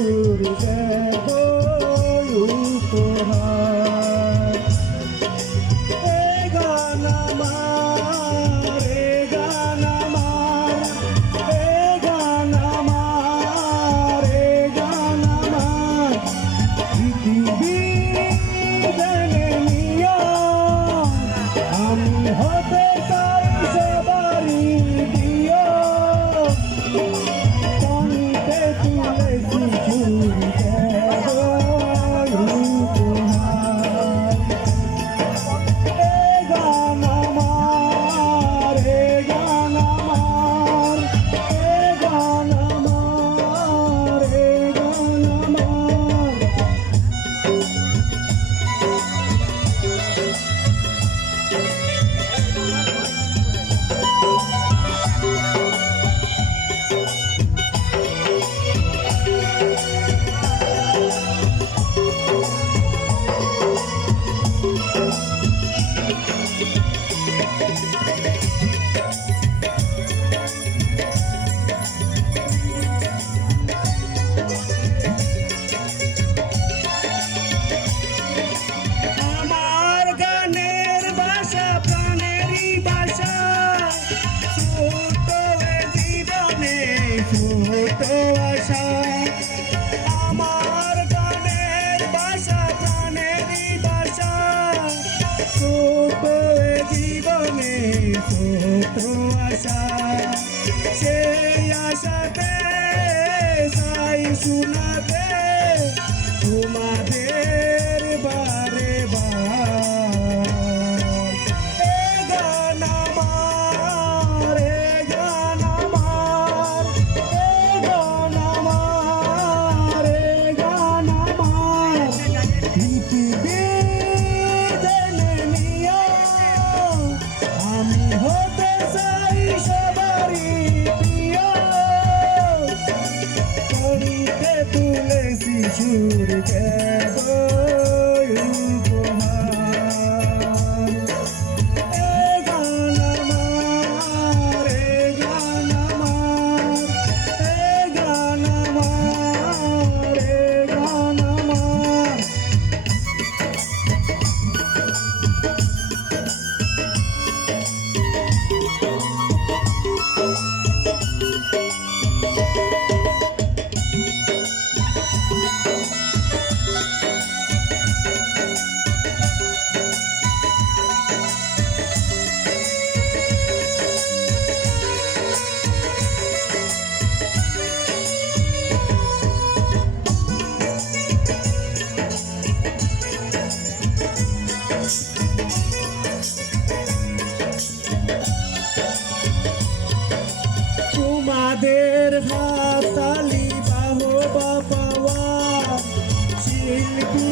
সুর দেব উপহার। এ গান আমার, এ গান আমার, এ গান আমার, এ গান আমার, পৃথিবী জেনে নিও আমি হতে চাই সবারই প্রিয়। কণ্ঠে তুলেছি সুর দেব উপহার। এ গান আমার, এ গান আমার, এ গান আমার, এ গান আমার। আমার গানের ভাষা প্রাণেরই ভাষা, ছোট এ জীবনে ছোট আশা। আমার গানের ভাষা প্রাণেরই ভাষা, ছোট এ জীবনে ছোট আশা। সেই আশাতে চাই শোনাতে তোমাদের বারে বার। এ গান আমার, এ গান আমার, এ গান আমার, এ গান আমার, পৃথিবী জেনে নিও আমি হতে চাই সবারই প্রিয়। কণ্ঠে তুলেছি সুর দেব উপহার। এ গান আমার, এ গান আমার, এ গান আমার, এ গান আমার। তোমাদের হাততালি বাহবা পাওয়া শিল্পী